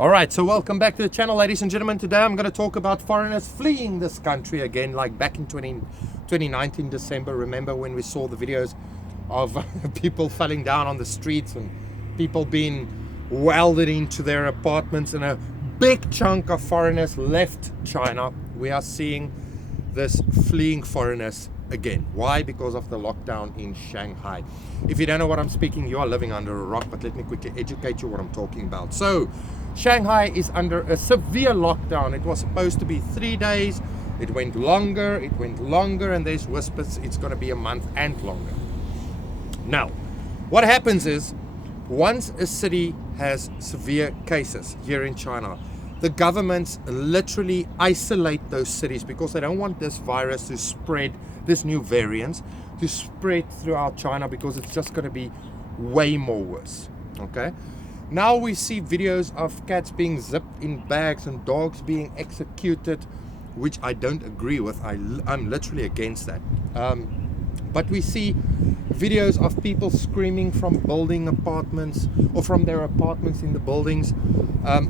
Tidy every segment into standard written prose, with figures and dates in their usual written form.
Alright, so welcome back to the channel, ladies and gentlemen. Today I'm going to talk about foreigners fleeing this country again, like back in 2019 December. Remember when we saw the videos of people falling down on the streets and people being welded into their apartments, and a big chunk of foreigners left China. We are seeing this fleeing foreigners again. Why? Because of the lockdown in Shanghai. If you don't know what I'm speaking, you are living under a rock, but let me quickly educate you what I'm talking about. So Shanghai is under a severe lockdown. It was supposed to be 3 days. It went longer, and there's whispers it's going to be a month and longer. Now, what happens is, once a city has severe cases here in China, the governments literally isolate those cities because they don't want this virus to spread, this new variant, to spread throughout China, because it's just going to be way more worse. Okay? Now we see videos of cats being zipped in bags and dogs being executed, which I don't agree with. I'm literally against that. But we see videos of people screaming from building apartments or from their apartments in the buildings.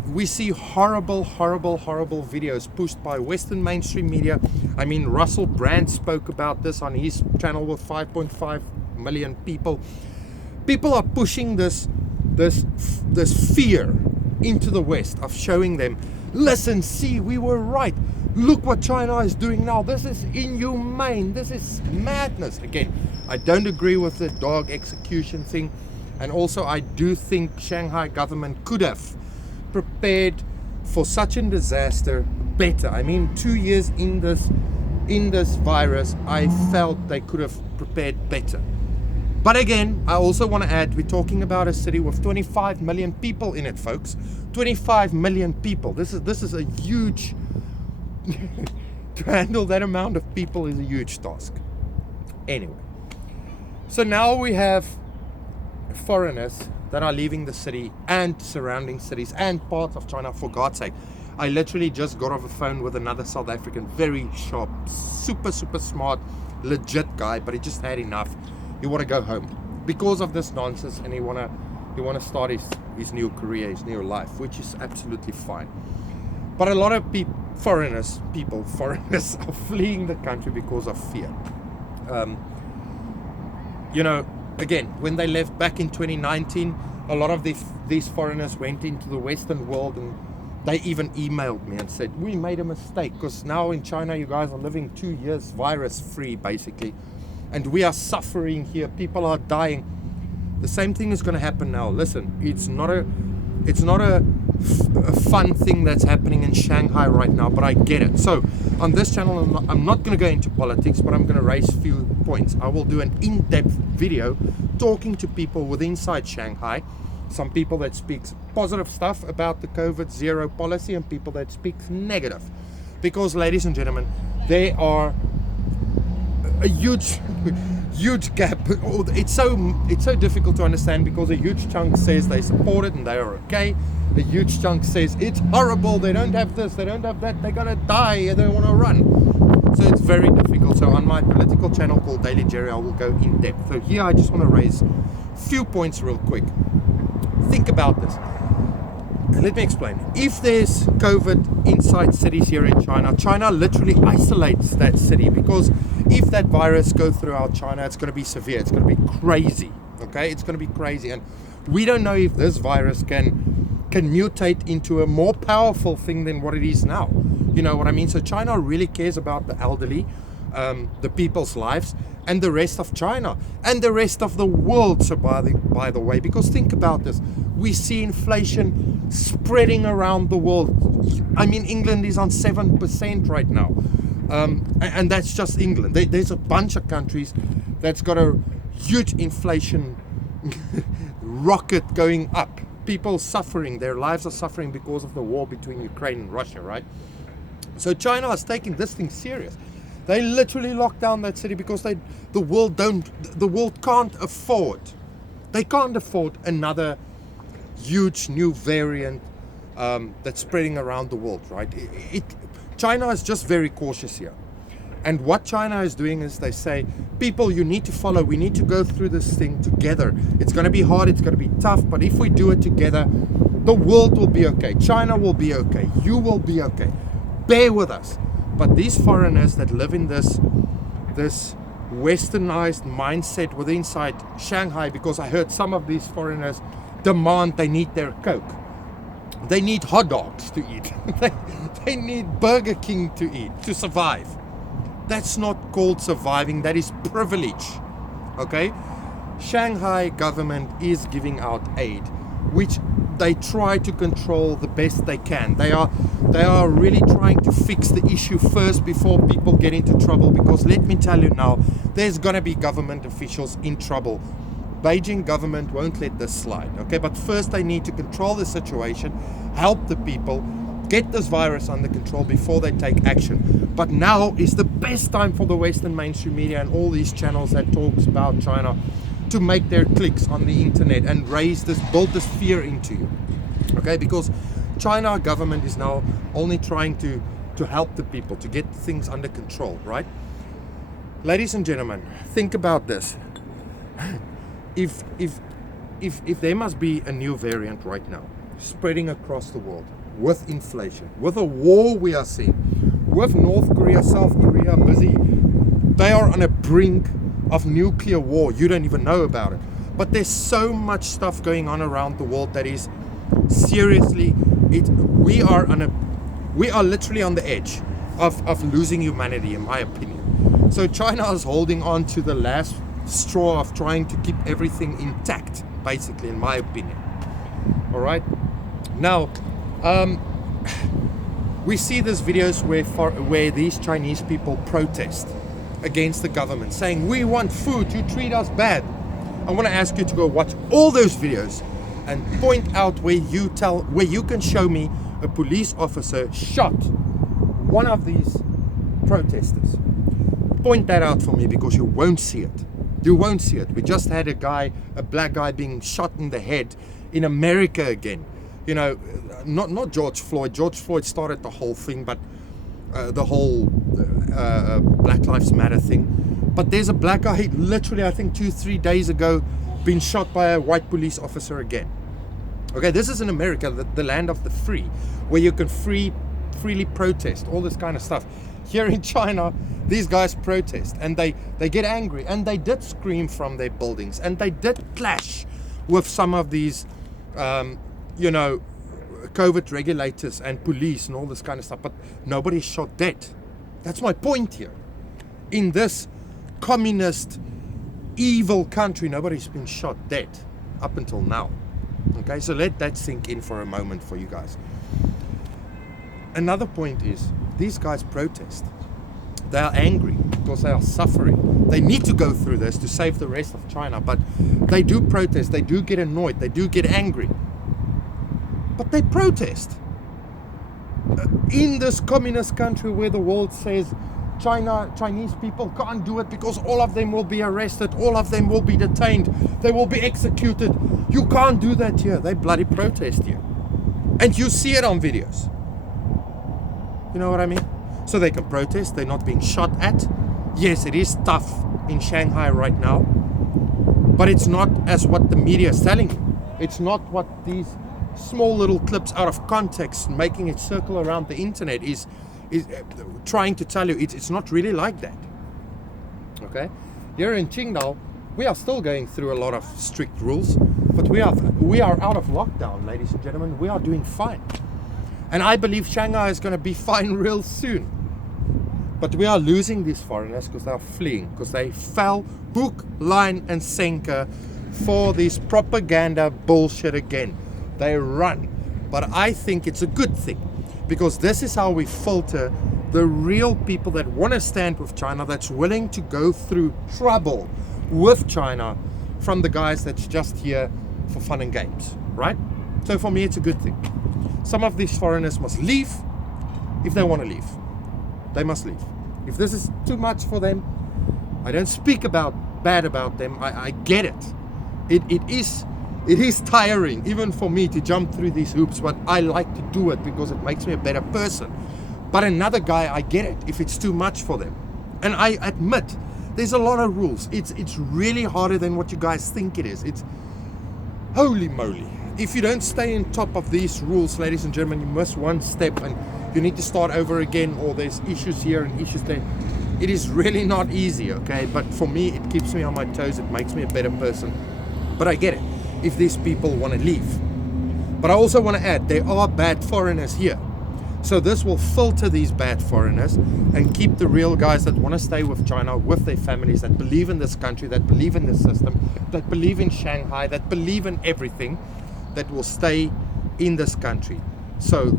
We see horrible videos pushed by Western mainstream media. I mean, Russell Brand spoke about this on his channel with 5.5 million people. People are pushing this fear into the West, of showing them, listen, see, we were right. Look what China is doing now. This is inhumane. This is madness. Again, I don't agree with the dog execution thing. And also, I do think Shanghai government could have prepared for such a disaster better. I mean, 2 years in this virus, I felt they could have prepared better. But again, I also want to add, we're talking about a city with 25 million people in it, folks. 25 million people. This is a huge... to handle that amount of people is a huge task. Anyway, so now we have foreigners that are leaving the city and surrounding cities and parts of China, for God's sake. I literally just got off the phone with another South African, very sharp, super smart, legit guy, but he just had enough. He want to go home because of this nonsense, and he want to start his new career, his new life, which is absolutely fine. But a lot of foreigners are fleeing the country because of fear. Again, when they left back in 2019, a lot of these foreigners went into the Western world, and they even emailed me and said, we made a mistake, because now in China you guys are living 2 years virus-free, basically. And we are suffering here. People are dying. The same thing is going to happen now. Listen, it's not a fun thing that's happening in Shanghai right now, but I get it. So on this channel, I'm not going to go into politics, but I'm going to raise a few points. I will do an in-depth video talking to people with inside Shanghai, some people that speaks positive stuff about the COVID zero policy and people that speaks negative. Because, ladies and gentlemen, there are a huge gap. It's so difficult to understand, because a huge chunk says they support it and they are okay. A huge chunk says it's horrible, they don't have this, they don't have that, they're gonna die, they want to run. So it's very difficult. So on my political channel called Daily Jerry, I will go in depth. So here I just want to raise a few points real quick. Think about this. Let me explain. If there's COVID inside cities here in China, China literally isolates that city, because if that virus goes throughout China, it's going to be severe. It's going to be crazy. Okay? It's going to be crazy. And we don't know if this virus can mutate into a more powerful thing than what it is now. You know what I mean? So China really cares about the elderly, the people's lives, and the rest of China and the rest of the world. So by the way, because think about this, we see inflation spreading around the world. I mean, England is on 7% right now, and that's just England. There's a bunch of countries that's got a huge inflation rocket going up. People suffering, their lives are suffering because of the war between Ukraine and Russia, right? So China is taking this thing serious. They literally locked down that city because the world can't afford. They can't afford another huge new variant that's spreading around the world, right? China is just very cautious here. And what China is doing is they say, people, you need to follow. We need to go through this thing together. It's going to be hard. It's going to be tough. But if we do it together, The world will be okay. China will be okay. You will be okay. Bear with us. But these foreigners that live in this westernized mindset within inside Shanghai, because I heard some of these foreigners demand they need their Coke. They need hot dogs to eat. they need Burger King to eat, to survive. That's not called surviving, that is privilege. Okay? Shanghai government is giving out aid, which they try to control the best they can. They are really trying to fix the issue first before people get into trouble, because let me tell you now, there's gonna be government officials in trouble. Beijing government won't let this slide, okay? But first they need to control the situation, help the people, get this virus under control before they take action. But now is the best time for the Western mainstream media and all these channels that talks about China to make their clicks on the internet and build this fear into you, okay? Because China government is now only trying to help the people, to get things under control, right? Ladies and gentlemen, think about this. If there must be a new variant right now spreading across the world with inflation, with a war we are seeing, with North Korea, South Korea busy, they are on a brink of nuclear war. You don't even know about it. But there's so much stuff going on around the world that is seriously, we are literally on the edge of losing humanity, in my opinion. So China is holding on to the last straw of trying to keep everything intact, basically, in my opinion. All right. Now, we see these videos where these Chinese people protest against the government, saying, we want food, you treat us bad. I want to ask you to go watch all those videos and point out where you can show me a police officer shot one of these protesters. Point that out for me, because you won't see it. You won't see it. We just had a black guy being shot in the head in America again. You know, not George Floyd. George Floyd started the whole thing, but the whole Black Lives Matter thing. But there's a black guy, literally, I think 2-3 days ago, been shot by a white police officer again. Okay, this is in America, the land of the free, where you can freely protest, all this kind of stuff. Here in China, these guys protest and they get angry, and they did scream from their buildings, and they did clash with some of these, COVID regulators and police and all this kind of stuff, but nobody's shot dead. That's my point here. In this communist, evil country, nobody's been shot dead up until now. Okay, so let that sink in for a moment for you guys. Another point is, these guys protest. They are angry because they are suffering. They need to go through this to save the rest of China, but they do protest, they do get annoyed, they do get angry. But they protest. In this communist country where the world says Chinese people can't do it because all of them will be arrested, all of them will be detained, they will be executed. You can't do that here. They bloody protest here. And you see it on videos. You know what I mean? So they can protest, they're not being shot at. Yes, it is tough in Shanghai right now, but it's not as what the media is telling you. It's not what these small little clips out of context, making it circle around the internet, is trying to tell you. It's not really like that. Okay? Here in Qingdao, we are still going through a lot of strict rules, but we are out of lockdown, ladies and gentlemen. We are doing fine. And I believe Shanghai is going to be fine real soon. But we are losing these foreigners because they are fleeing, because they fell hook, line and sinker for this propaganda bullshit again. They run. But I think it's a good thing, because this is how we filter the real people that want to stand with China, that's willing to go through trouble with China, from the guys that's just here for fun and games, right? So for me, it's a good thing. Some of these foreigners must leave if they want to leave. They must leave. If this is too much for them, I don't speak bad about them. I get it. It is tiring, even for me, to jump through these hoops, but I like to do it because it makes me a better person. But another guy, I get it if it's too much for them. And I admit, there's a lot of rules. It's really harder than what you guys think it is. It's holy moly. if you don't stay on top of these rules, ladies and gentlemen, you miss one step and you need to start over again, or there's issues here and issues there. It is really not easy, okay? But for me, it keeps me on my toes. It makes me a better person. But I get it if these people want to leave. But I also want to add, there are bad foreigners here. So this will filter these bad foreigners and keep the real guys that want to stay with China, with their families, that believe in this country, that believe in this system, that believe in Shanghai, that believe in everything, that will stay in this country. So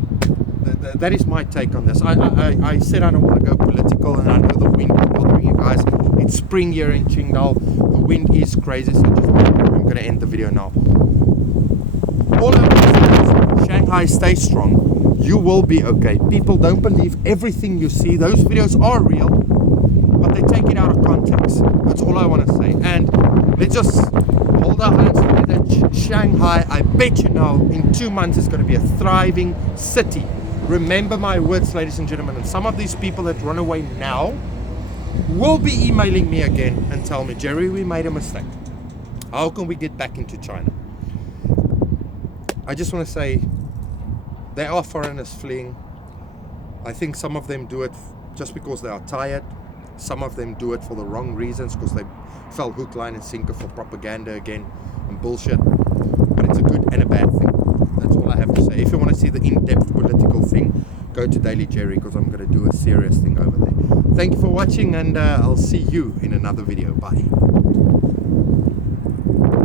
that is my take on this. I said I don't want to go political, and I know the wind is bothering you guys. It's spring here in Qingdao. The wind is crazy, so I'm going to end the video now. All I want to say is, Shanghai, stay strong. You will be okay. People don't believe everything you see. Those videos are real, but they take it out of context. That's all I want to say. And let's just hold our hands together. Shanghai, I bet you know, in 2 months it's going to be a thriving city. Remember my words, ladies and gentlemen. And some of these people that run away now will be emailing me again and tell me, Jerry, we made a mistake. How can we get back into China? I just want to say, there are foreigners fleeing. I think some of them do it just because they are tired. Some of them do it for the wrong reasons, because they fell hook, line and sinker for propaganda again and bullshit. But it's a good and a bad thing. That's all I have to say. If you want to see the in-depth political thing, go to Daily Jerry, because I'm going to do a serious thing over there. Thank you for watching, and I'll see you in another video. Bye.